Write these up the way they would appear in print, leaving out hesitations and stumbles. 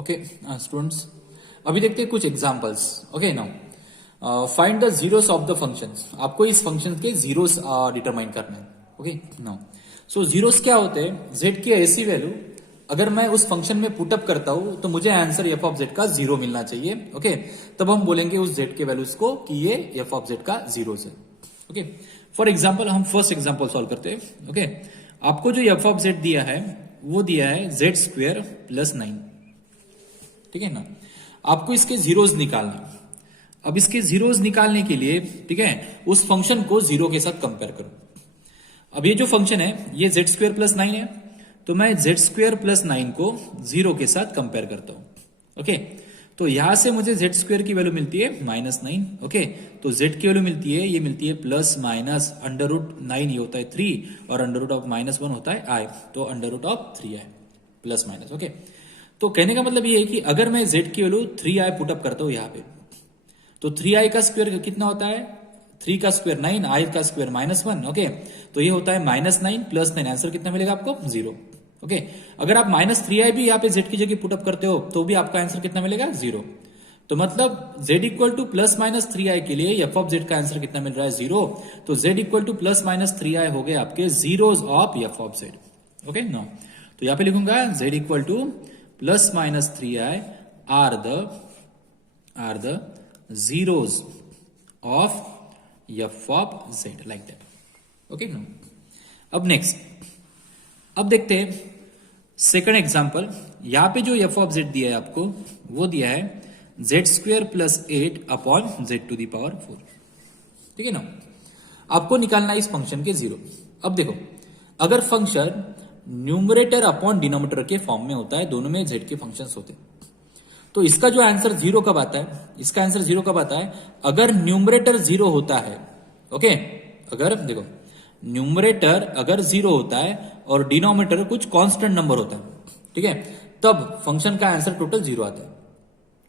Okay students, अभी देखते हैं कुछ examples. Okay now find the zeros of the functions. आपको इस फंक्शन के जीरोस डिटरमाइन करना है. ओके नाउ सो जीरोस क्या होते हैं? जेड की ऐसी वैल्यू अगर मैं उस फंक्शन में पुटअप करता हूं तो मुझे आंसर एफ ऑफ जेड का जीरो मिलना चाहिए. ओके तब हम बोलेंगे उस जेड के वैल्यूज को कि ये एफ ऑफ जेड का जीरो है. ओके फॉर एग्जाम्पल हम फर्स्ट एग्जाम्पल सॉल्व करते हैं. ओके आपको जो एफ ऑफ जेड दिया है वो दिया है जेड स्क्वेयर प्लस 9. ठीक है ना. आपको इसके जीरोस निकालना. अब इसके जीरोस निकालने के लिए ठीक है उस फंक्शन को जीरो के साथ कंपेयर करो. अब ये जो फंक्शन है ये जेड स्क्वेयर प्लस 9 है तो मैं जेड स्क्वेयर प्लस 9 को जीरो के साथ कंपेयर करता हूं. ओके तो यहां से मुझे जेड स्क्वेयर की वैल्यू मिलती है -9. ओके तो जेड की वैल्यू मिलती है ये मिलती है प्लस माइनस अंडर रूट 9 ये होता है 3 और अंडर रूट ऑफ -1 होता है i तो under root of 3i plus minus. Okay तो कहने का मतलब ये है कि अगर मैं z की वैल्यू 3i पुटअप करता हूं यहां पे तो 3i का स्क्वायर कितना होता है 3 का स्क्वायर 9 i का स्क्वायर -1. ओके तो ये होता है -9 प्लस 9. आंसर कितना मिलेगा आपको 0. ओके अगर आप -3i भी यहाँ पे z की जगह पुटअप करते हो तो भी आपका आंसर कितना मिलेगा 0. तो मतलब z equal to plus minus 3i के लिए एफ ऑफ जेड का आंसर कितना मिल रहा है 0. तो z equal to plus minus 3i हो गए आपके zeros of f of z. Okay no तो यहाँ पे लिखूंगा z equal to plus minus 3i are the zeros of f of z like that. Okay no अब नेक्स्ट अब देखते हैं सेकंड एग्जांपल. यहां पे जो एफ ऑफ जेड दिया है आपको वो दिया है z square plus 8 upon z to the power 4. ठीक है ना. आपको निकालना है इस फंक्शन के जीरो. अब देखो अगर फंक्शन न्यूमरेटर अपॉन डिनोमिनेटर के फॉर्म में होता है दोनों में जेड के फंक्शंस होते हैं तो इसका जो आंसर जीरो कब आता है इसका आंसर जीरो कब आता है अगर न्यूमरेटर जीरो होता है. ओके अगर देखो न्यूमरेटर अगर जीरो होता है और डिनोमिनेटर कुछ कांस्टेंट नंबर होता है ठीक है तब फंक्शन का आंसर टोटल जीरो आता है.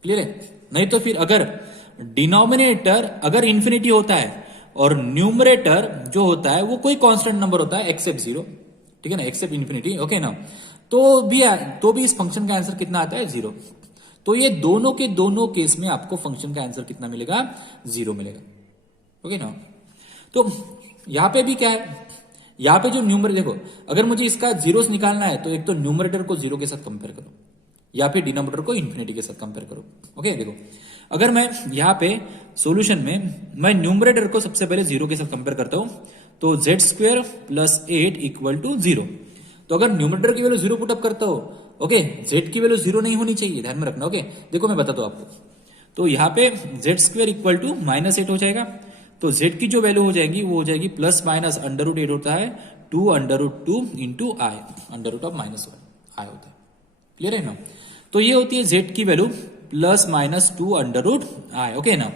क्लियर है. नहीं तो फिर अगर डिनोमिनेटर अगर इंफिनिटी होता है और न्यूमरेटर जो होता है वो कोई कांस्टेंट नंबर होता है एक्सेप्ट जीरो. ठीक है ना एक्सेप्ट इंफिनिटी. ओके ना तो भी इस फंक्शन का आंसर कितना आता है 0. तो ये दोनों के दोनों केस में आपको फंक्शन का आंसर कितना मिलेगा 0 मिलेगा. ओके ना. तो यहां पे भी क्या है यहां पे जो न्यूमरेटर देखो अगर मुझे इसका जीरोस निकालना है तो एक तो न्यूमरेटर को जीरो के साथ कंपेयर करो या फिर डिनोमिनेटर को इन्फिनिटी के साथ कंपेयर करो. ओके देखो अगर मैं यहां पे सॉल्यूशन में मैं न्यूमरेटर को सबसे पहले जीरो के साथ कंपेयर करता हूं तो z square plus 8 equal to 0. तो अगर न्यूमरेटर की वैल्यू 0 पुटअप करता हो ओके जेड की वैल्यू 0 नहीं होनी चाहिए ध्यान में रखना. ओके देखो मैं बताता हूं आपको. तो यहां पे जेड स्क्वेयर इक्वल टू -8 हो जाएगा तो z की जो वैल्यू हो जाएगी वो हो जाएगी प्लस माइनस अंडर रूट 8 होता है 2 under root 2 into i under root of -1 i होता है. क्लियर है ना. तो ये होती है z की value plus minus 2 under root i. Okay ना.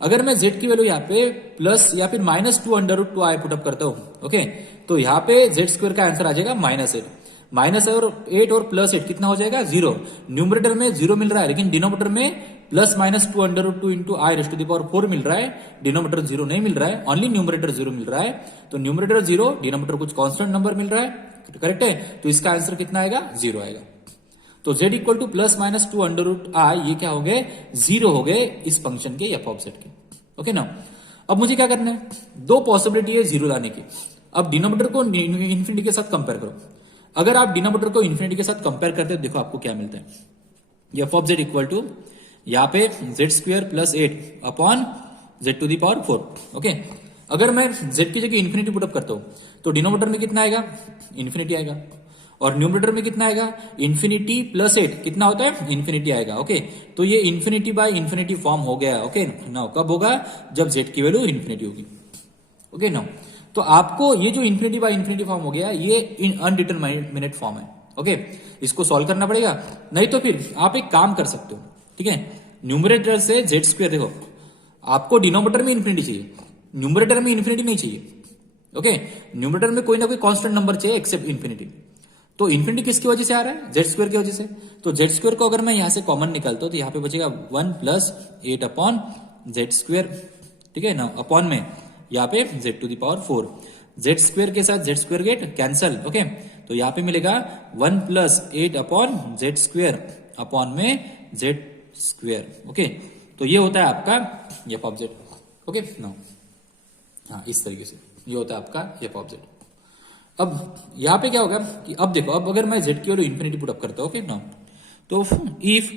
अगर मैं z की वैल्यू यहाँ पे प्लस या फिर -2 अंडर रूट 2 आई पुटअप करता हूं ओके तो यहाँ पे जेड स्क्वायर का आंसर आ जाएगा -8. -8 और प्लस 8 कितना हो जाएगा 0. न्यूमरेटर में 0 मिल रहा है लेकिन डिनोमिनेटर में plus minus 2 under root 2 into i raised to the power 4 मिल रहा है. डिनोमिनेटर 0 नहीं मिल रहा है ओनली न्यूमरेटर 0 मिल रहा है. तो न्यूमरेटर 0 डिनोमिनेटर कुछ कांस्टेंट नंबर मिल रहा है करेक्ट है. तो इसका आंसर कितना आएगा 0 आएगा. तो z equal to plus minus 2 under root i ये क्या हो गए 0 हो गए इस फंक्शन के एफ ऑफ जेड के. ओके ना. अब मुझे क्या करना है दो पॉसिबिलिटी है 0 लाने की. अब डिनोमिनेटर को इन्फिनिटी के साथ कंपेयर करो. अगर आप डिनोमिनेटर को इन्फिनिटी के साथ कंपेयर करते हो देखो आपको क्या मिलता है f of z equal to यहां पे z square plus 8 upon z to the power 4. Okay अगर मैं जेड की जगह इन्फिनिटी पुटअप करता हूं तो डिनोमिनेटर में कितना आएगा इन्फिनिटी आएगा और न्यूमरेटर में कितना आएगा इन्फिनिटी प्लस 8 कितना होता है इन्फिनिटी आएगा. ओके तो ये इन्फिनिटी बाय इन्फिनिटी फॉर्म हो गया. ओके नाउ कब होगा जब जेड की वैल्यू इन्फिनिटी होगी. ओके नाउ तो आपको ये जो इन्फिनिटी बाय इन्फिनिटी फॉर्म हो गया ये अनडिटरमिनेट फॉर्म है. ओके इसको सॉल्व करना पड़ेगा. नहीं तो फिर आप एक काम कर सकते हो ठीक है न्यूमरेटर से जेड स्क्वायर देखो आपको डिनोमिनेटर में इन्फिनिटी चाहिए न्यूमरेटर में इन्फिनिटी नहीं चाहिए. ओके न्यूमरेटर में कोई ना कोई कांस्टेंट नंबर चाहिए एक्सेप्ट इन्फिनिटी. तो इन्फिनिटी किसकी वजह से आ रहा है जेड स्क्वायर की वजह से. तो जेड स्क्वायर को अगर मैं यहां से कॉमन निकालता हूं तो यहां पे बचेगा 1 प्लस 8 अपॉन जेड स्क्वायर. ठीक है ना अपॉन में यहाँ पे z to the power 4 z square के साथ z square get cancel. Okay तो यहां पे मिलेगा 1 plus 8 upon z square upon में जेड स्क्वेयर। ओके, तो ये होता है आपका f of z. Okay no, हाँ इस तरीके से ये होता है आपका एफ ऑफ जेड। अब यहां पे क्या होगा कि अब देखो, अब अगर मैं जेड की वैल्यू इन्फिनिटी पुट अप करता हूं, ओके नो, तो if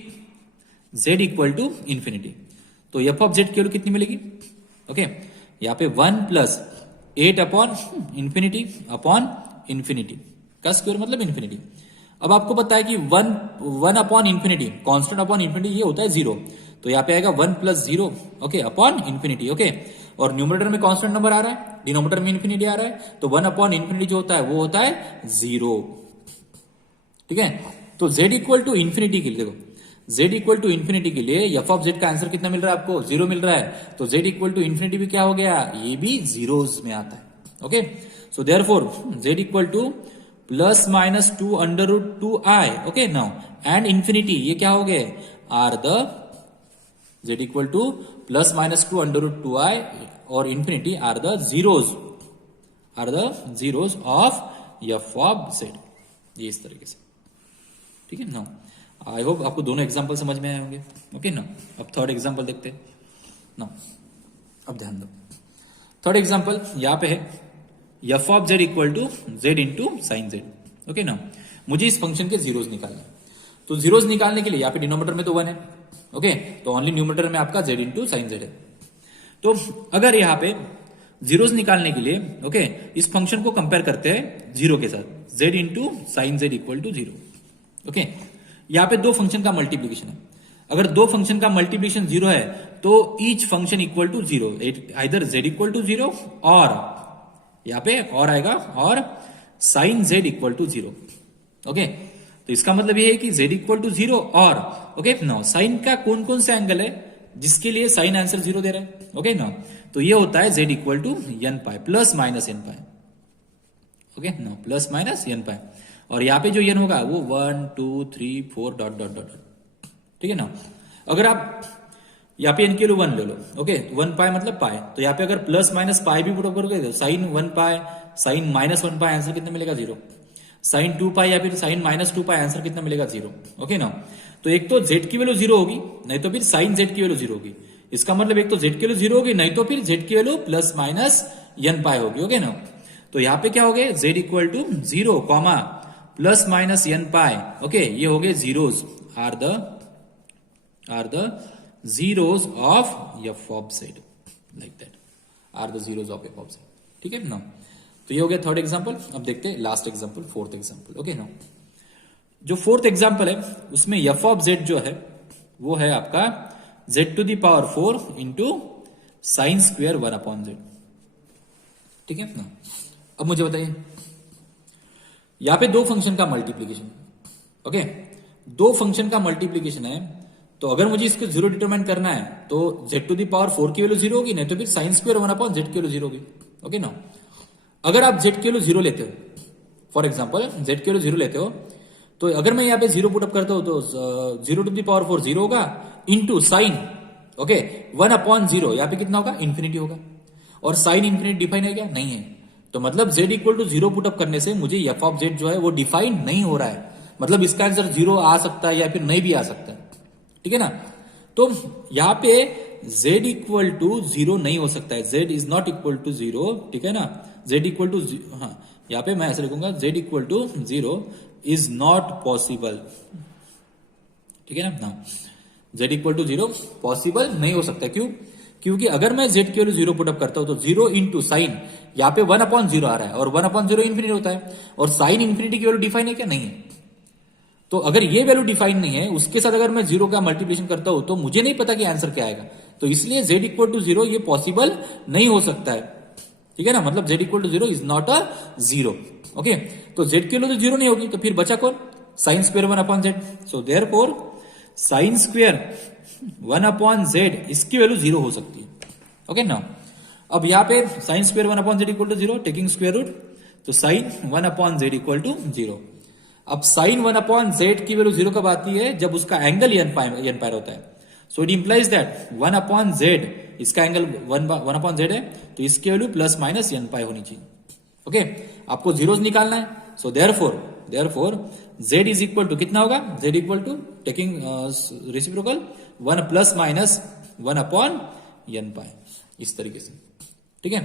z equal to infinity, तो एफ ऑफ जेड की वैल्यू कितनी मिलेगी? ओके, यहाँ पे 1 plus 8 upon infinity upon infinity का स्क्वायर मतलब इंफिनिटी। अब आपको पता है कि 1 upon infinity, constant upon infinity ये होता है 0, तो यहाँ पे आएगा 1 plus 0 okay upon infinity. Okay, और न्यूमरेटर में कांस्टेंट नंबर आ रहा है, डिनोमिनेटर में इंफिनिटी आ रहा है, तो 1 अपॉन इंफिनिटी जो होता है वो होता है 0। ठीक है, तो z इक्वल टू इंफिनिटी के लिए देखो, z इक्वल टू इंफिनिटी के लिए एफ ऑफ जेड का आंसर कितना मिल रहा है आपको? 0 मिल रहा है, तो z इक्वल टू इंफिनिटी भी क्या हो गया? ये भी जीरोस में आता है। Okay, so therefore z equal to plus minus 2 under root 2 i. Okay now and infinity ये क्या हो गए? Are the z equal to plus minus 2 under root 2 i और infinity are the zeros of f of z. ये इस तरीके से, ठीक है ना। आई होप आपको दोनों एग्जांपल समझ में आए होंगे। ओके ना, अब थर्ड एग्जांपल देखते हैं ना। अब ध्यान दो, थर्ड एग्जांपल यहां पे है f of z equal to z into sine z. Okay ना, मुझे इस फंक्शन के जीरोस निकालना, तो जीरोस निकालने के लिए यहाँ पे डिनोमिनेटर में तो 1 है। ओके, तो ओनली न्यूमरेटर में आपका जेड इंटू साइन जेड है। तो अगर यहाँ पे जीरोस निकालने के लिए ओके इस फंक्शन को कंपेयर करते हैं जीरो के साथ, z into sine z equal to 0। Okay, यहाँ पे दो फंक्शन का मल्टीप्लीकेशन है, अगर दो फंक्शन का मल्टीप्लीकेशन 0 है तो each function equal to 0, either z equal to 0 और यहाँ पे और आएगा और sine z equal to 0। Okay, तो इसका मतलब ये है कि जेड इक्वल टू 0 और ओके नो साइन का कौन कौन सा एंगल है जिसके लिए साइन आंसर 0 दे रहा है। ओके नो, तो ये होता है Z equal to N pi plus minus N pi. Okay no, plus minus N pi, और यहाँ पे जो एन होगा वो 1 2 3 4 डॉट डॉट डॉट। ठीक है ना, अगर आप यहाँ पे एन के लिए 1 ले लो, ओके 1 पाई मतलब पाई, तो यहाँ पे अगर प्लस माइनस पाई भी पुट अप करोगे तो साइन 1 पाई साइन माइनस 1 पाई आंसर कितना मिलेगा? 0। साइन 2 पाई या फिर साइन माइनस 2 पाई आंसर कितना मिलेगा? 0। ओके ना, तो एक तो जेड की वैल्यू 0 होगी, नहीं तो फिर साइन जेड की वैल्यू 0 होगी। इसका मतलब एक तो जेड की वैल्यू 0 होगी, नहीं तो फिर जेड की value plus minus N pi होगी। ओके ना, तो यहाँ पे क्या हो गए? Z equal to 0 comma plus minus N pi. Okay, ये हो गए zeros, are the zeros of f of z, like that, are the zeros of f of z. ठीक है ना, तो ये हो गया थर्ड एग्जांपल। अब देखते हैं last example, fourth example. Okay ना, जो फोर्थ एग्जांपल है उसमें एफ ऑफ जेड जो है वो है आपका z to the power 4 into sine square 1 upon z. ठीक है ना, अब मुझे बताइए यहां पे दो फंक्शन का मल्टीप्लीकेशन, ओके दो फंक्शन का मल्टीप्लीकेशन है, तो अगर मुझे इसको 0 डिटरमाइन करना है तो जेड टू दी पावर 4 की वैल्यू 0 होगी, नहीं तो फिर साइन स्क्वायर 1 अपॉन जेड की वैल्यू 0 होगी। ओके ना, अगर आप जेड की वैल्यू 0 लेते हो, फॉर एग्जांपल जेड की वैल्यू 0 लेते हो, तो अगर मैं यहाँ पे 0 पुट अप करता हूं तो 0 टू दी पावर 4 0 होगा इंटू साइन ओके 1 अपॉन 0, यहाँ पे कितना होगा? इंफिनिटी होगा, और साइन इंफिनिटी डिफाइन है क्या? नहीं है, तो मतलब z equal to 0 put up करने से मुझे एफ ऑफ जेड जो है वो डिफाइन नहीं हो रहा है, मतलब इसका आंसर 0 आ सकता है या फिर नहीं भी आ सकता है। ठीक है ना, तो यहां पे z इक्वल टू 0 नहीं हो सकता है, z is not equal to 0। ठीक है ना, z इक्वल टू, हाँ यहां पे मैं ऐसे लिखूंगा z equal to 0 is not possible. ठीक है ना, z इक्वल टू 0 पॉसिबल नहीं हो सकता, क्यों? क्योंकि अगर मैं z की वैल्यू 0 पुट अप करता हूं तो 0 इंटू साइन, यहाँ पे 1 अपॉन 0 आ रहा है और 1 अपॉन 0 इंफिनिटी होता है, और साइन इंफिनिटी की वैल्यू डिफाइन है क्या? नहीं है। तो अगर ये वैल्यू डिफाइन नहीं है, उसके साथ अगर मैं 0 का मल्टीप्लिकेशन करता हूं तो मुझे नहीं पता कि आंसर क्या आएगा, तो इसलिए z इक्वल टू 0 ये पॉसिबल नहीं हो सकता है। ठीक है ना, मतलब z equal to 0 is not a 0। Okay, तो z की वैल्यू तो 0 नहीं होगी, तो फिर बचा कौन? Sine square 1 upon Z. So therefore sine square 1 upon Z इसकी वैल्यू 0 हो सकती है। ओके ना, अब यहां पे sine square 1 upon Z equal to 0 taking square root, तो sine 1 upon Z equal to 0। अब साइन 1 अपॉन जेड की वैल्यू 0 कब आती है? जब उसका एंगल एन पायर होता है। So it implies that 1 upon z, इसका एंगल 1 अपॉन जेड है, तो इसकी value plus minus N pi होनी चाहिए। ओके, आपको जीरोस निकालना है, so therefore z is equal to कितना होगा, z equal to taking reciprocal 1 plus minus 1 upon n pi, इस तरीके से, ठीक है।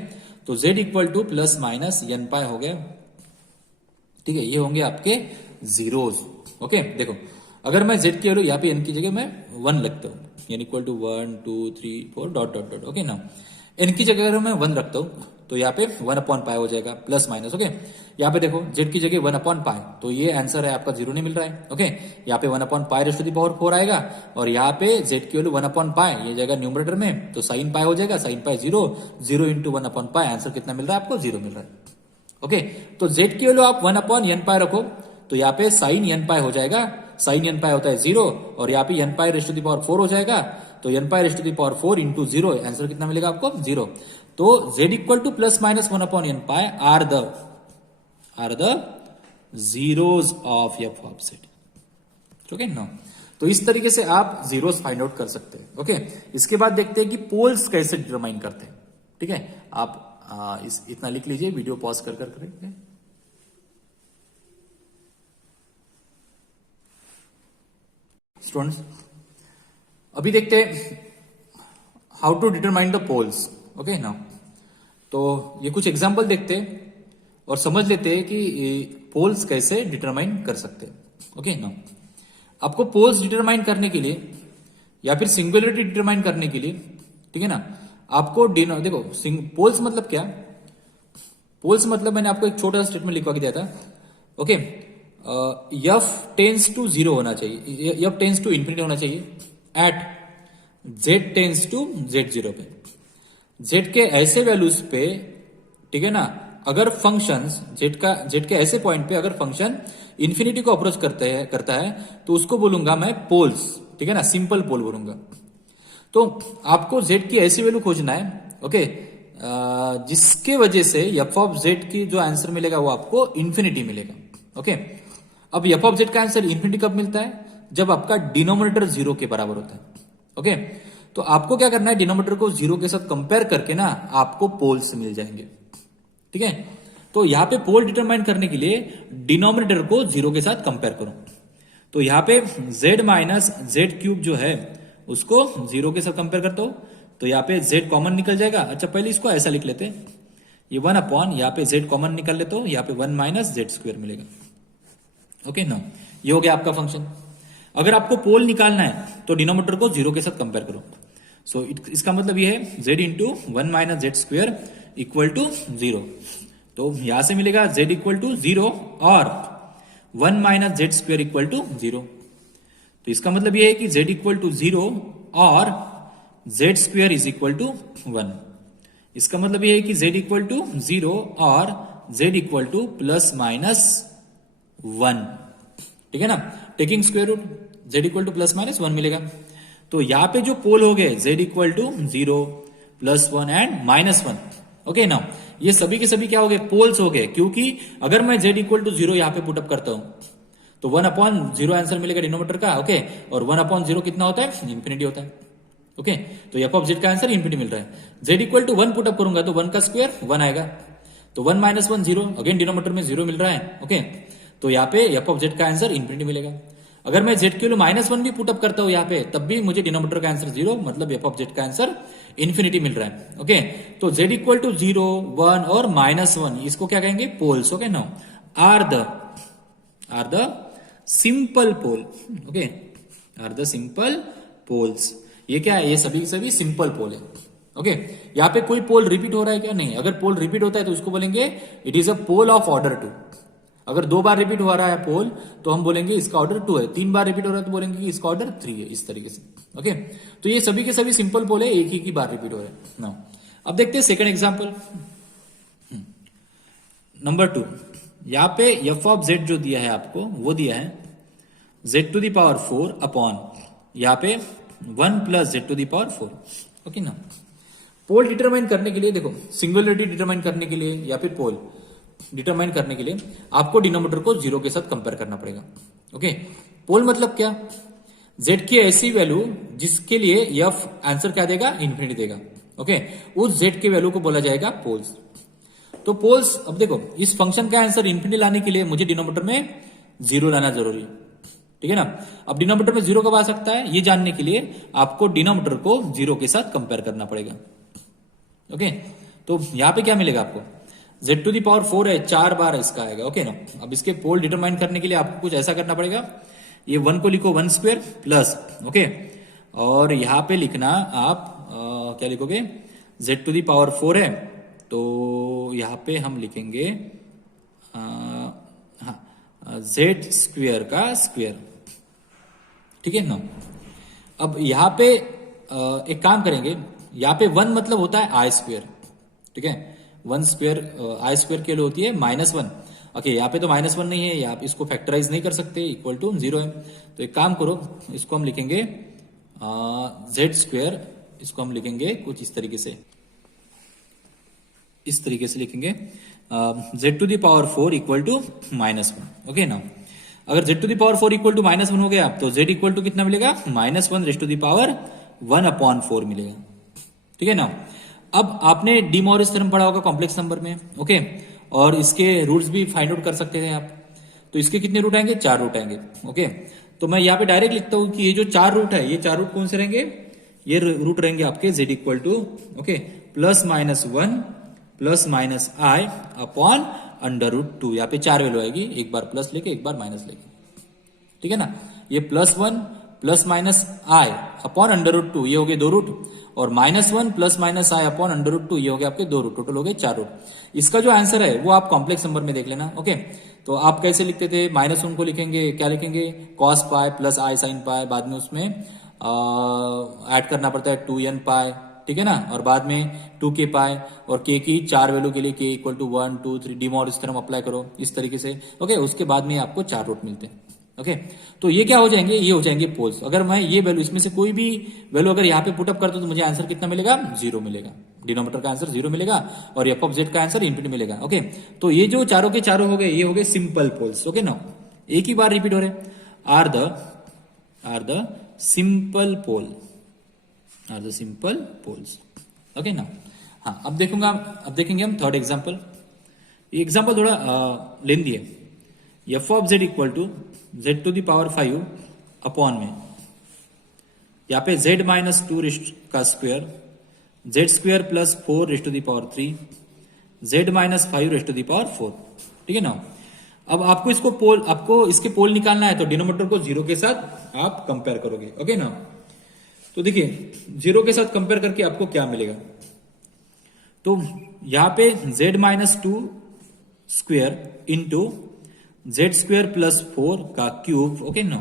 तो z equal to plus minus n pi हो गया, ठीक है। ये होंगे आपके जीरोज। ओके देखो, अगर मैं z की वैल्यू यहाँ पे n की जगह मैं 1 लगता हूँ, n equal to 1 2 3 4 dot dot dot, okay ना। n की जगह अगर मैं 1 रखता हूँ तो यहाँ पे 1 अपॉन पाई हो जाएगा प्लस माइनस, ओके। यहाँ पे देखो z की जगह 1 अपॉन पाई, तो ये आंसर है आपका 0 नहीं मिल रहा है, ओके। यहाँ पे 1 upon pi raise to the power 4 आएगा, और यहाँ पे z की वैल्यू 1 अपॉन पाई, ये जाएगा न्यूमरेटर में, तो साइन पाई हो जाएगा, साइन पाई 0, 0 इंटू 1 अपॉन पाई, आंसर कितना मिल रहा है आपको, 0 मिल रहा है, ओके। तो z की वैल्यू आप 1 अपॉन n पाई रखो, तो यहाँ पे साइन n पाई हो जाएगा, साइन n पाई होता है 0, और यहाँ पे n pi raise to the power 4 हो जाएगा, तो n pi raise to the power 4 into 0, answer कितना मिलेगा आपको, 0। तो z equal to plus minus 1 upon n pi are the zeros of f of z, okay ना। तो इस तरीके से आप जीरोस फाइंड आउट कर सकते हैं, ओके। इसके बाद देखते हैं कि पोल्स कैसे डिटरमाइन करते हैं, ठीक है। आप इतना लिख लीजिए, वीडियो पॉज कर करेंगे। स्टूडेंट्स अभी देखते हैं how to determine the poles, okay ना। तो ये कुछ एग्जांपल देखते हैं और समझ लेते हैं कि पोल्स कैसे डिटरमाइन कर सकते हैं, ओके ना। आपको पोल्स डिटरमाइन करने के लिए या फिर सिंगुलरिटी डिटरमाइन करने के लिए, ठीक है ना, आपको देखो पोल्स मतलब क्या, पोल्स मतलब मैंने आपको एक छोटा सा स्टेटमेंट लिखवा के दिया था, ओके। f टेंस टू 0 होना चाहिए, f टेंस टू इंफिनिटी होना चाहिए eight z tense to z0 पे, z के ऐसे वैल्यूज पे, ठीक है ना, अगर फंक्शंस z के ऐसे पॉइंट पे अगर फंक्शन इंफिनिटी को अप्रोच करता है तो उसको बोलूंगा मैं पोल्स, ठीक है ना, सिंपल पोल बोलूंगा। तो आपको z की ऐसी वैल्यू खोजना है, ओके, जिसके वजह से f ऑफ z की जो आंसर मिलेगा वो आपको इंफिनिटी मिलेगा, ओके। अब f ऑफ z का आंसर इंफिनिटी कब मिलता है, जब आपका डिनोमिनेटर 0 के बराबर होता है, ओके। तो आपको क्या करना है, डिनोमिनेटर को 0 के साथ कंपेयर करके ना आपको पोल्स मिल जाएंगे, ठीक है। तो यहां पे पोल डिटरमाइन करने के लिए डिनोमिनेटर को 0 के साथ कंपेयर करो, तो यहां पे z माइनस जेड क्यूब जो है उसको 0 के साथ कंपेयर करता हूं, तो यहाँ पे z कॉमन निकल जाएगा। अच्छा पहले इसको ऐसा लिख लेते हैं, ये 1 अपॉन यहाँ पे z कॉमन निकल लेते हो, यहाँ पे 1 माइनस जेड स्क्वायर मिलेगा, ओके ना। ये हो गया आपका फंक्शन। अगर आपको पोल निकालना है तो डिनोमिनेटर को 0 के साथ कंपेयर करो, सो इसका मतलब ये है z into 1 minus z square equal to 0, तो यहां से मिलेगा z इक्वल टू 0 और 1 minus z square equal to 0, तो इसका मतलब ये है कि z इक्वल टू 0 और z square is equal to 1, इसका मतलब ये है कि z इक्वल टू 0 और z equal to plus minus 1, ठीक है ना, taking square root z equal to plus minus 1 मिलेगा। तो यहां पे जो पोल हो गए z equal to 0 plus 1 and minus 1, okay ना, ये सभी के सभी क्या हो गए, पोल्स हो गए, क्योंकि अगर मैं z इक्वल टू 0 यहां पे पुटअप करता हूं तो 1 अपॉन 0 आंसर मिलेगा डिनोमिनेटर का, ओके, और 1 अपॉन 0 कितना होता है, इंफिनिटी होता है, ओके। तो f ऑफ z का आंसर इंफिनिटी मिल रहा है। z इक्वल टू 1 पुटअप करूंगा तो 1 का स्क्वायर 1 आएगा, तो 1 माइनस 1 0, अगेन डिनोमिनेटर में 0 मिल रहा है, ओके। तो यहाँ पे f ऑफ z का आंसर इंफिनिटी मिलेगा। अगर मैं z के लिए माइनस 1 भी पुटअप करता हूं यहाँ पे, तब भी मुझे डिनोमिनेटर का आंसर 0, मतलब f ऑफ z का आंसर इंफिनिटी मिल रहा है, ओके। तो z इक्वल टू 0 1 और माइनस 1, इसको क्या कहेंगे, poles, okay no, are the simple pole, okay, are the simple poles. ये क्या है, ये सभी सिंपल पोल है, ओके। यहाँ पे कोई पोल रिपीट हो रहा है क्या, नहीं। अगर पोल रिपीट होता है तो उसको बोलेंगे it is a pole of order 2। अगर 2 बार रिपीट हो रहा है पोल तो हम बोलेंगे इसका ऑर्डर 2 है, 3 बार रिपीट हो रहा है तो बोलेंगे कि इसका ऑर्डर 3 है, इस तरीके से, ओके। तो ये सभी के सभी सिंपल पोल है, एक ही बार रिपीट हो रहा है ना। अब देखते हैं सेकंड एग्जांपल, नंबर 2। यहाँ पे f ऑफ z जो दिया है आपको, वो दिया है z to the power 4 upon यहाँ पे 1 plus z to the power 4, okay ना। पोल डिटरमाइन करने के लिए देखो, सिंगुलरिटी डिटरमाइन करने के लिए या फिर पोल डिटरमाइन करने के लिए आपको डिनोमिनेटर को 0 के साथ कंपेयर करना पड़ेगा, ओके। पोल मतलब क्या, z की ऐसी वैल्यू जिसके लिए f आंसर क्या देगा, इंफिनिटी देगा, ओके, उस z की वैल्यू को बोला जाएगा पोल्स। तो पोल्स, अब देखो इस फंक्शन का आंसर इंफिनिटी लाने के लिए मुझे डिनोमिनेटर में जीरो लाना जरूरी है, ठीक है ना। अब डिनोमिनेटर में जीरो कब आ सकता है ये जानने के लिए आपको डिनोमिनेटर को जीरो के साथ कंपेयर करना पड़ेगा। ओके, तो यहां पे क्या मिलेगा आपको, z टू दी पावर 4 है, 4 बार इसका आएगा। ओके ना। अब इसके पोल डिटरमाइन करने के लिए आपको कुछ ऐसा करना पड़ेगा, ये 1 को लिखो 1 स्क्वायर प्लस, ओके, और यहां पे लिखना आप क्या लिखोगे, z टू दी पावर 4 है तो यहां पे हम लिखेंगे z स्क्वायर का स्क्वायर, ठीक है ना। अब यहां पे एक काम करेंगे, यहां पे 1 मतलब होता है आई स्क्वायर, ठीक है। 1 स्क्वायर आई स्क्वायर के लिए होती है -1। ओके, यहाँ पे तो -1 नहीं है, आप इसको फैक्टराइज नहीं कर सकते, इक्वल टू 0 है। तो एक काम करो, इसको हम लिखेंगे z स्क्वायर, इसको हम लिखेंगे कुछ इस तरीके से, इस तरीके से लिखेंगे z to the power 4 equal to -1। Okay ना। अगर z to the power 4 equal to -1 हो गया तो z इक्वल टू कितना मिलेगा, -1 रेज़ टू दी पावर 1/4 मिलेगा, ठीक है ना। अब आपने डी मॉरिस थ्योरम पढ़ा होगा कॉम्प्लेक्स नंबर में, ओके, और इसके रूट्स भी फाइंड आउट कर सकते थे आप। तो इसके कितने रूट आएंगे, 4 रूट आएंगे। ओके, तो मैं यहाँ पे डायरेक्ट लिखता हूं कि ये जो 4 रूट है, ये 4 रूट कौन से रहेंगे, ये रूट रहेंगे आपके z equal to, okay, +-1 +-i upon √2। यहाँ पे 4 वैल्यू आएगी, एक बार प्लस लेके एक बार माइनस लेके, ठीक है ना। ये +1 +-i अपॉन √2, ये हो गए 2 रूट, और -1 +-i अपॉन √2, ये हो गए आपके 2 रूट, टोटल हो गए 4 रूट। इसका जो आंसर है वो आप कॉम्प्लेक्स नंबर में देख लेना। ओके, तो आप कैसे लिखते थे, -1 को लिखेंगे, क्या लिखेंगे, cos pi plus i sin पाई, बाद में उसमें ऐड करना पड़ता है 2n पाई, ठीक है ना, और बाद में 2k पाई, और k की 4 वैल्यू के लिए k equal to 1 2 3 De Moivre's theorem apply करो इस तरीके से। ओके, उसके बाद में आपको 4 रूट मिलते हैं। ओके, तो ये क्या हो जाएंगे, ये हो जाएंगे पोल्स। अगर मैं ये वैल्यू, इसमें से कोई भी वैल्यू अगर यहाँ पे पुटअप करता हूं तो मुझे आंसर कितना मिलेगा, 0 मिलेगा, डिनोमिनेटर का आंसर 0 मिलेगा, और एफ ऑफ जेड का आंसर इंफिनिटी मिलेगा। ओके, तो ये जो चारों के चारों हो गए, ये हो गए सिंपल पोल्स। ओके ना, एक ही बार रिपीट हो रहे, are the simple pole, are the simple poles. Okay ना। हाँ, अब देखेंगे हम थर्ड एग्जाम्पल। ये एग्जाम्पल थोड़ा लेंदी है। F of z equal to z to the power 5 upon में, यहाँ पे z-2 का square, z² plus 4 raise to the power 3, z-5 raise to the power 4, ठीक है ना। अब आपको इसके पोल निकालना है, तो डिनोमिनेटर को 0 के साथ आप कंपेयर करोगे। ओके ना, तो देखिए 0 के साथ कंपेयर करके आपको क्या मिलेगा, तो यहां पे z-2 square into z² plus 4 का क्यूब, ओके ना,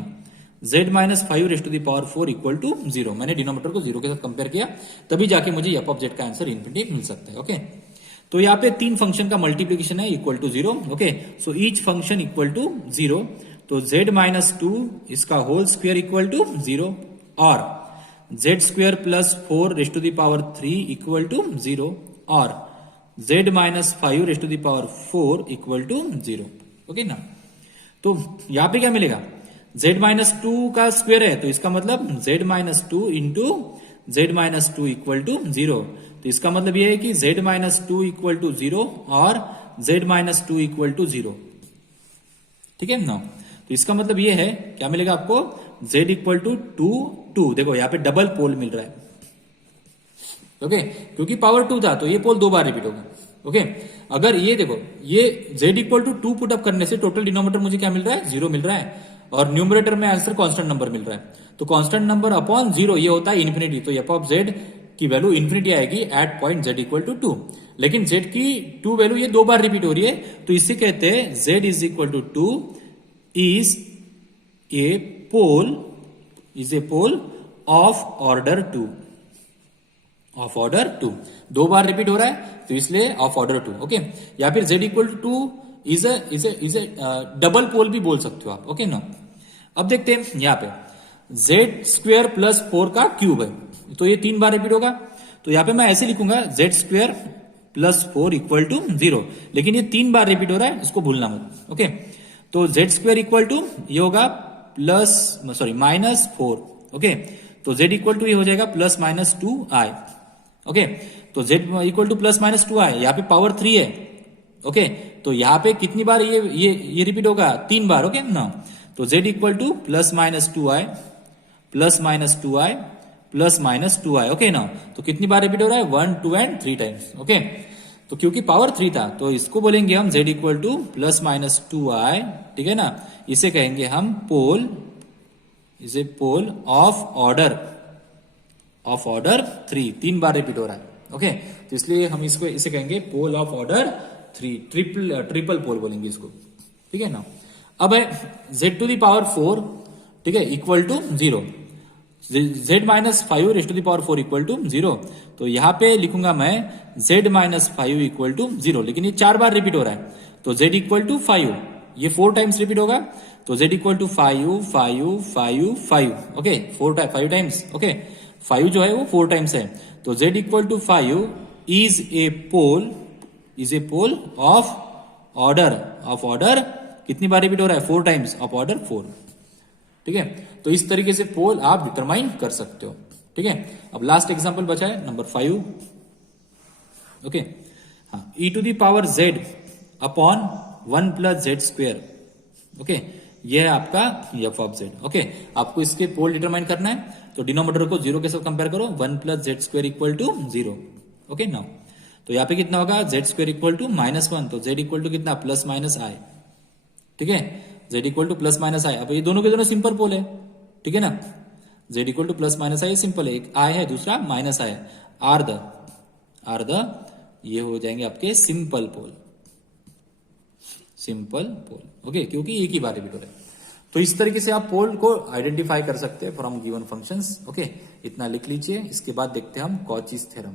z-5 raise to the power 4 equal to 0। मैंने डिनोमिनेटर को 0 के साथ कंपेयर किया, तभी जाके मुझे एफ ऑफ जेड का आंसर इंफिनिटी मिल सकता है। ओके, तो यहाँ पे 3 फंक्शन का मल्टीप्लीकेशन है equal to 0। Okay, so each function equal to 0, तो z-2 इसका होल स्क्वायर इक्वल टू 0, और z² plus 4 raise to the power 3 equal to 0, और z-5 raise to the power 4 equal to 0। Okay ना, तो यहां पे क्या मिलेगा, z-2 का स्क्वायर है, तो इसका मतलब z-2 into z-2 equal to 0। तो इसका मतलब यह है कि z-2 इक्वल टू 0 और z-2 इक्वल टू 0, ठीक है ना। तो इसका मतलब यह है, क्या मिलेगा आपको, z इक्वल टू 2। देखो यहाँ पे डबल पोल मिल रहा है, ओके, क्योंकि पावर 2 था तो ये पोल 2 बार रिपीट होगा। ओके, अगर ये देखो, ये z इक्वल टू 2 पुटअप करने से टोटल डिनोमिनेटर मुझे क्या मिल रहा है, 0 मिल रहा है, और न्यूमरेटर में आंसर कांस्टेंट नंबर मिल रहा है। तो कांस्टेंट नंबर अपॉन 0 ये होता है इन्फिनिटी, तो एफ ऑफ जेड की वैल्यू इन्फिनिटी आएगी at point z equal to 2। लेकिन z की 2 वैल्यू ये 2 बार रिपीट हो रही है, तो इससे कहते हैं z is equal to 2 is a pole of order 2, of order 2, 2 बार रिपीट हो रहा है तो इसलिए ऑफ ऑर्डर 2। ओके, या फिर z equal to 2 is a double pole भी बोल सकते हो आप। ओके ना, अब देखते हैं यहाँ पे z² प्लस 4 का क्यूब है, तो ये 3 बार रिपीट होगा, तो यहाँ पे मैं ऐसे लिखूंगा z² प्लस 4 इक्वल टू 0, लेकिन ये 3 बार रिपीट हो रहा है, इसको भूलना मत। ओके, तो z² इक्वल टू ये होगा -4। ओके, तो z इक्वल टू ये हो जाएगा +-2i। ओके, तो z इक्वल टू +-2i, यहाँ पे पावर 3 है। ओके, तो यहाँ पे कितनी बार ये रिपीट होगा? 3 बार। ओके ना, तो z equal to plus minus 2i plus minus 2i plus minus 2i। Okay ना, तो कितनी बार रिपीट हो रहा है? 1, 2 एंड 3 टाइम्स। ओके, तो क्योंकि पावर 3 था तो इसको बोलेंगे हम z equal to plus minus 2i। ठीक है ना, इसे कहेंगे हम पोल, इसे पोल ऑफ ऑर्डर 3। 3 बार रिपीट हो रहा है। ओके, तो इसलिए हम इसको इसे कहेंगे pole of order 3, triple pole बोलेंगे इसको। ठीक है ना, अब है z टू द पावर 4, ठीक है, equal to 0। z minus 5 raise to the power 4 equal to 0। तो यहां पे लिखूंगा मैं z माइनस 5 इक्वल टू 0, लेकिन ये 4 बार रिपीट हो रहा है तो z इक्वल टू 5, ये 4 टाइम्स रिपीट होगा तो z equal to 5 5 5 5। Okay, 5 times. Okay, 5 जो है वो 4 टाइम्स है, तो z equal to 5 is a pole of order कितनी बार रिपीट हो रहा है? 4 टाइम्स, ऑफ ऑर्डर 4। ठीक है, तो इस तरीके से पोल आप डिटरमाइन कर सकते हो। ठीक है, अब लास्ट एग्जांपल बचा है नंबर 5। ओके, हाँ, e to the power z upon 1 plus z square. Okay, यह है आपका f ऑफ z। ओके, आपको इसके पोल डिटरमाइन करना है, तो डिनोमिनेटर को 0 के साथ कंपेयर करो, 1 plus z square equal to 0। Okay now, तो यहाँ पे कितना होगा? जेड स्क्वेयर इक्वल टू -1, तो z इक्वल टू कितना? Plus minus i। ठीक है, z equal to plus minus i। अब ये दोनों के दोनों सिंपल पोल है। ठीक है ना, z equal to plus minus i simple है, एक i है दूसरा माइनस i है, आर द ये हो जाएंगे आपके सिंपल पोल। ओके, क्योंकि एक ही बार रिपीट हो रहा है। तो इस तरीके से आप पोल को आइडेंटिफाई कर सकते हैं फ्रॉम गिवन फंक्शंस। ओके, इतना लिख लीजिए, इसके बाद देखते हैं हम कॉचीज थ्योरम।